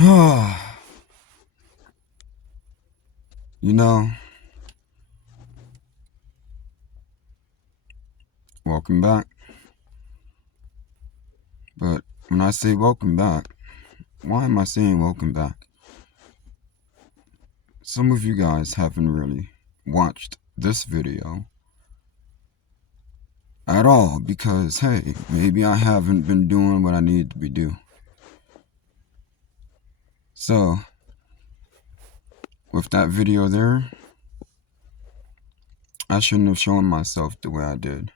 You know, welcome back. But when I say welcome back, why am I saying welcome back? Some of you guys haven't really watched this video at all because, hey, maybe I haven't been doing what I need to be doing. So, with that video there, I shouldn't have shown myself the way I did.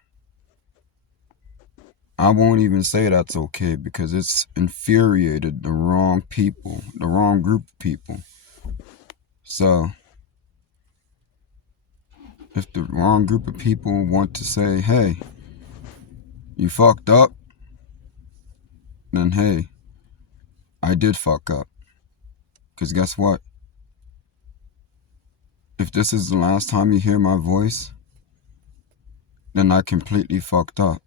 I won't even say that's okay because it's infuriated the wrong people, the wrong group of people. So, if the wrong group of people want to say, hey, you fucked up, then hey, I did fuck up. Because guess what? If this is the last time you hear my voice, then I completely fucked up.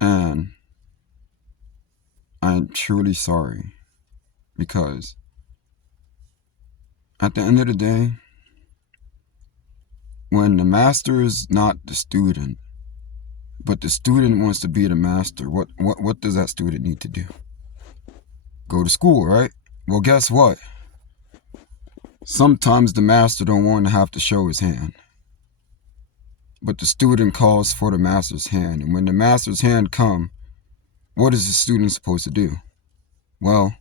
And I'm truly sorry. Because at the end of the day, when the master is not the student, but the student wants to be the master, what does that student need to do? Go to school, right? Well, guess what? Sometimes the master don't want to have to show his hand. But the student calls for the master's hand. And when the master's hand come, what is the student supposed to do? Well,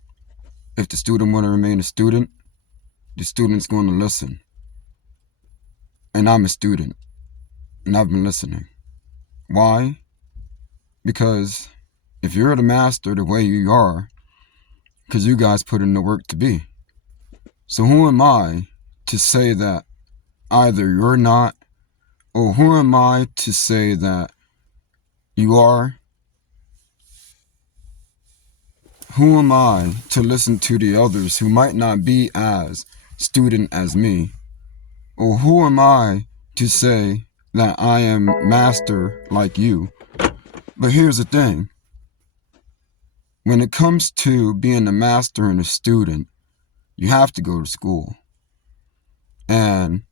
if the student want to remain a student, the student's going to listen. And I'm a student. And I've been listening. Why? Because if you're the master the way you are, because you guys put in the work to be. So who am I to say that either you're not, or who am I to say that you are? Who am I to listen to the others who might not be as student as me? Or who am I to say that I am master like you? But here's the thing. When it comes to being a master and a student, you have to go to school. And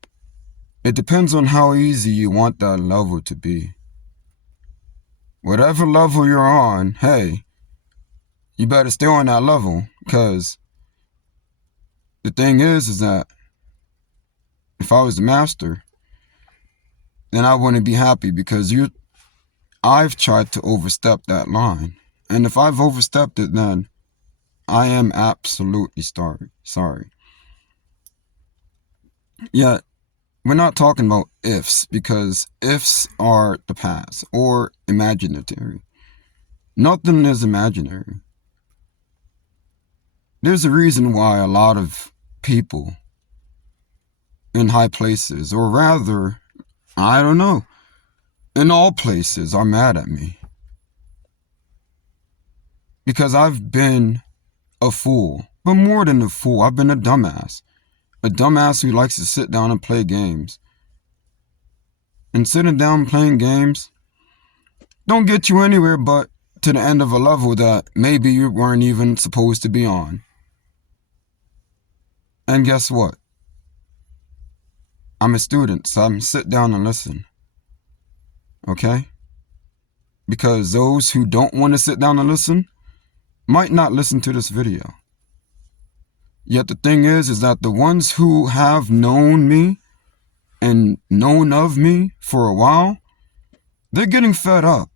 it depends on how easy you want that level to be. Whatever level you're on, hey, you better stay on that level, because the thing is that if I was the master, then I wouldn't be happy because I've tried to overstep that line. And if I've overstepped it, then I am absolutely sorry. Yet, we're not talking about ifs, because ifs are the past or imaginary. Nothing is imaginary. There's a reason why a lot of people in high places, or rather, I don't know, in all places, are mad at me. Because I've been a fool. But more than a fool, I've been a dumbass. A dumbass who likes to sit down and play games. And sitting down playing games don't get you anywhere but to the end of a level that maybe you weren't even supposed to be on. And guess what? I'm a student, so I'm sit down and listen. Okay? Because those who don't want to sit down and listen might not listen to this video. Yet the thing is that the ones who have known me and known of me for a while, they're getting fed up.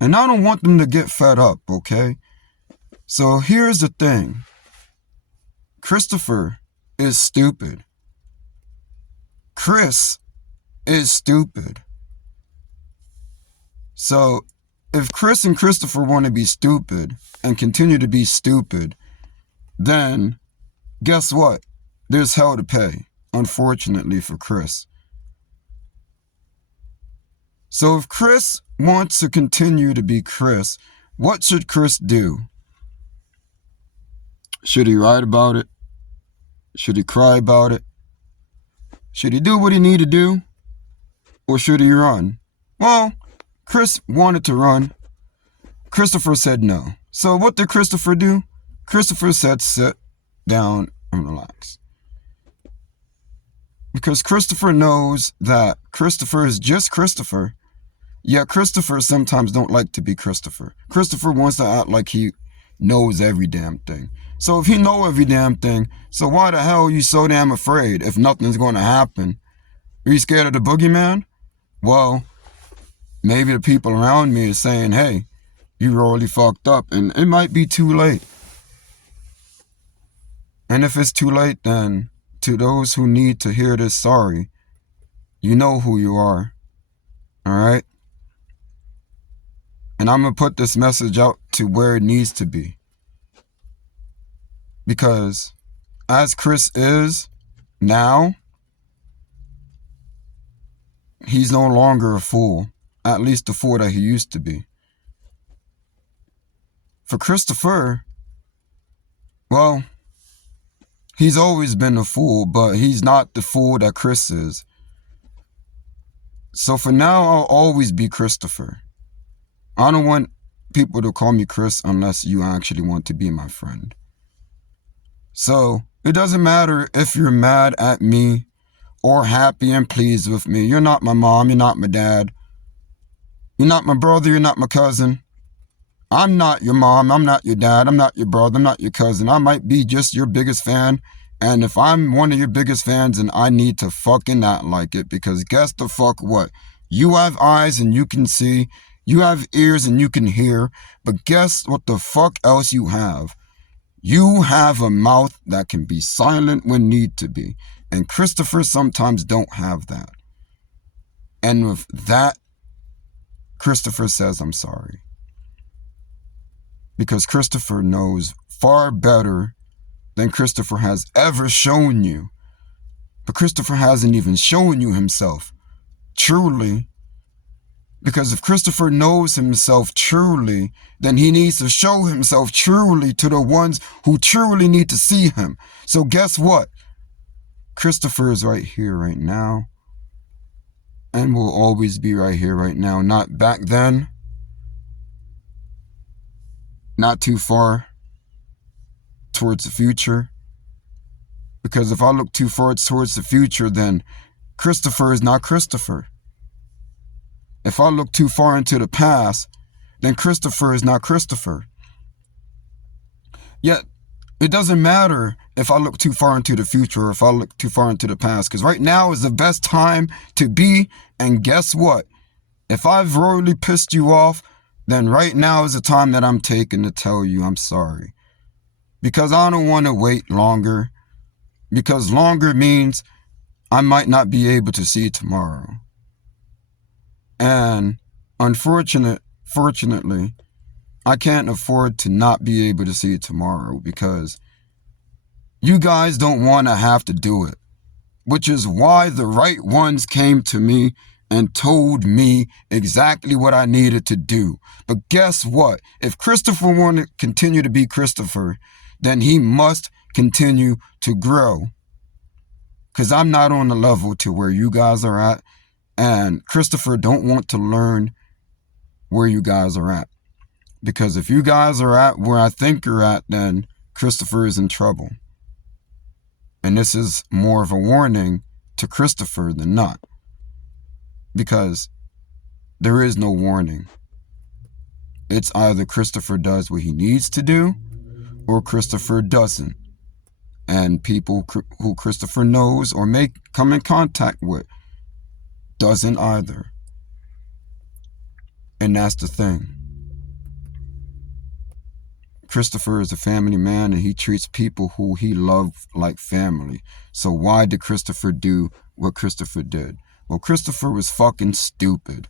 And I don't want them to get fed up, okay? So here's the thing. Christopher is stupid. Chris is stupid. So if Chris and Christopher want to be stupid and continue to be stupid, then guess what? There's hell to pay, unfortunately for Chris. So if Chris wants to continue to be Chris, what should Chris do? Should he write about it? Should he cry about it? Should he do what he need to do? Or should he run? Well, Chris wanted to run. Christopher said no. So what did Christopher do? Christopher said sit down and relax. Because Christopher knows that Christopher is just Christopher. Yet Christopher sometimes don't like to be Christopher. Christopher wants to act like he knows every damn thing. So if he know every damn thing, so why the hell are you so damn afraid if nothing's going to happen? Are you scared of the boogeyman? Well, maybe the people around me are saying, hey, you really fucked up, and it might be too late. And if it's too late, then to those who need to hear this, sorry. You know who you are. Alright? And I'm going to put this message out to where it needs to be. Because as Chris is now, he's no longer a fool. At least the fool that he used to be. For Christopher, well, he's always been a fool, but he's not the fool that Chris is. So for now, I'll always be Christopher. I don't want people to call me Chris unless you actually want to be my friend. So it doesn't matter if you're mad at me or happy and pleased with me. You're not my mom, you're not my dad. You're not my brother, you're not my cousin. I'm not your mom, I'm not your dad, I'm not your brother, I'm not your cousin. I might be just your biggest fan. And if I'm one of your biggest fans, then I need to fucking act like it. Because guess the fuck what? You have eyes and you can see. You have ears and you can hear. But guess what the fuck else you have? You have a mouth that can be silent when need to be. And Christopher sometimes don't have that. And with that, Christopher says, I'm sorry. Because Christopher knows far better than Christopher has ever shown you. But Christopher hasn't even shown you himself truly. Because if Christopher knows himself truly, then he needs to show himself truly to the ones who truly need to see him. So guess what? Christopher is right here right now. And will always be right here right now. Not back then. Not too far towards the future. Because if I look too far towards the future, then Christopher is not Christopher. If I look too far into the past, then Christopher is not Christopher. Yet, it doesn't matter if I look too far into the future or if I look too far into the past. Because right now is the best time to be. And guess what? If I've royally pissed you off, then right now is the time that I'm taking to tell you I'm sorry. Because I don't want to wait longer. Because longer means I might not be able to see tomorrow. And fortunately, I can't afford to not be able to see tomorrow because you guys don't want to have to do it. Which is why the right ones came to me and told me exactly what I needed to do. But guess what? If Christopher wanted to continue to be Christopher, then he must continue to grow. Because I'm not on the level to where you guys are at. And Christopher don't want to learn where you guys are at. Because if you guys are at where I think you're at, then Christopher is in trouble. And this is more of a warning to Christopher than not. Because there is no warning. It's either Christopher does what he needs to do, or Christopher doesn't. And people who Christopher knows or may come in contact with doesn't either. And that's the thing. Christopher is a family man and he treats people who he loves like family. So why did Christopher do what Christopher did? Well, Christopher was fucking stupid.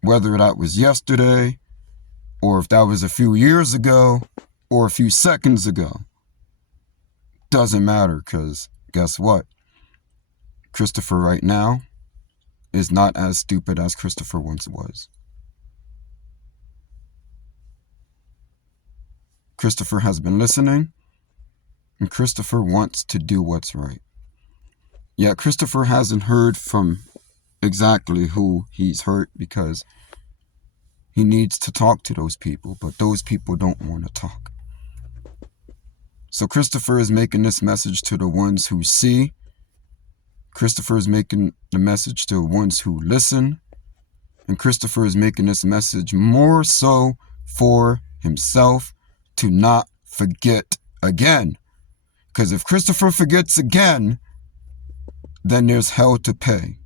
Whether that was yesterday, or if that was a few years ago, or a few seconds ago. Doesn't matter, because guess what? Christopher right now is not as stupid as Christopher once was. Christopher has been listening, and Christopher wants to do what's right. Yet Christopher hasn't heard from exactly who he's hurt because He needs to talk to those people, but those people don't want to talk. So Christopher is making this message to the ones who see. Christopher is making the message to the ones who listen. And Christopher is making this message more so for himself to not forget again. Because if Christopher forgets again, then there's hell to pay.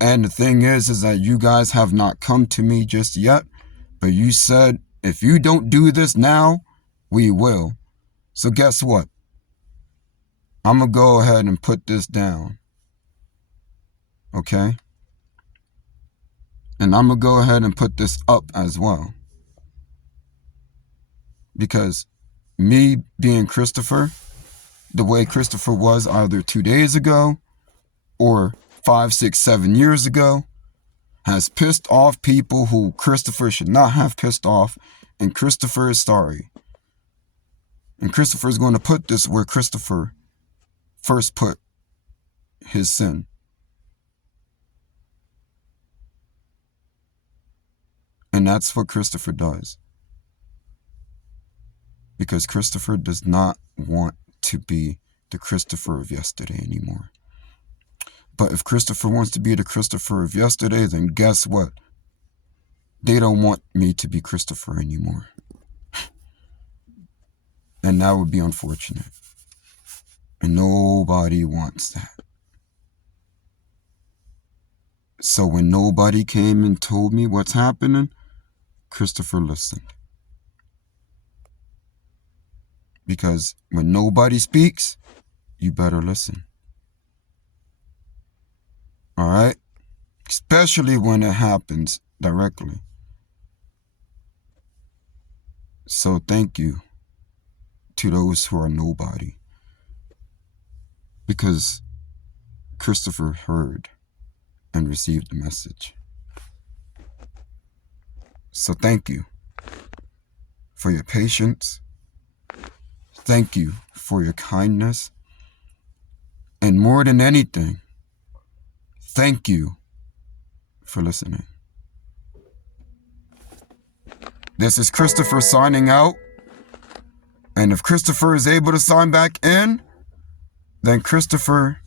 And the thing is that you guys have not come to me just yet, but you said, if you don't do this now, we will. So guess what? I'm going to go ahead and put this down. Okay? And I'm going to go ahead and put this up as well. Because me being Christopher, the way Christopher was either 2 days ago or 5, 6, 7 years ago, has pissed off people who Christopher should not have pissed off, and Christopher is sorry. And Christopher is going to put this where Christopher first put his sin. And that's what Christopher does. Because Christopher does not want to be the Christopher of yesterday anymore. But if Christopher wants to be the Christopher of yesterday, then guess what? They don't want me to be Christopher anymore. And that would be unfortunate. And nobody wants that. So when nobody came and told me what's happening, Christopher listened. Because when nobody speaks, you better listen. All right? Especially when it happens directly. So thank you to those who are nobody. Because Christopher heard and received the message. So thank you for your patience. Thank you for your kindness. And more than anything, thank you for listening. This is Christopher signing out. And if Christopher is able to sign back in, then Christopher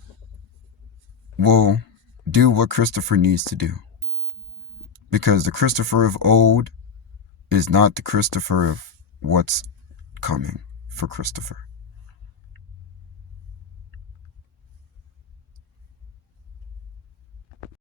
will do what Christopher needs to do. Because the Christopher of old is not the Christopher of what's coming for Christopher.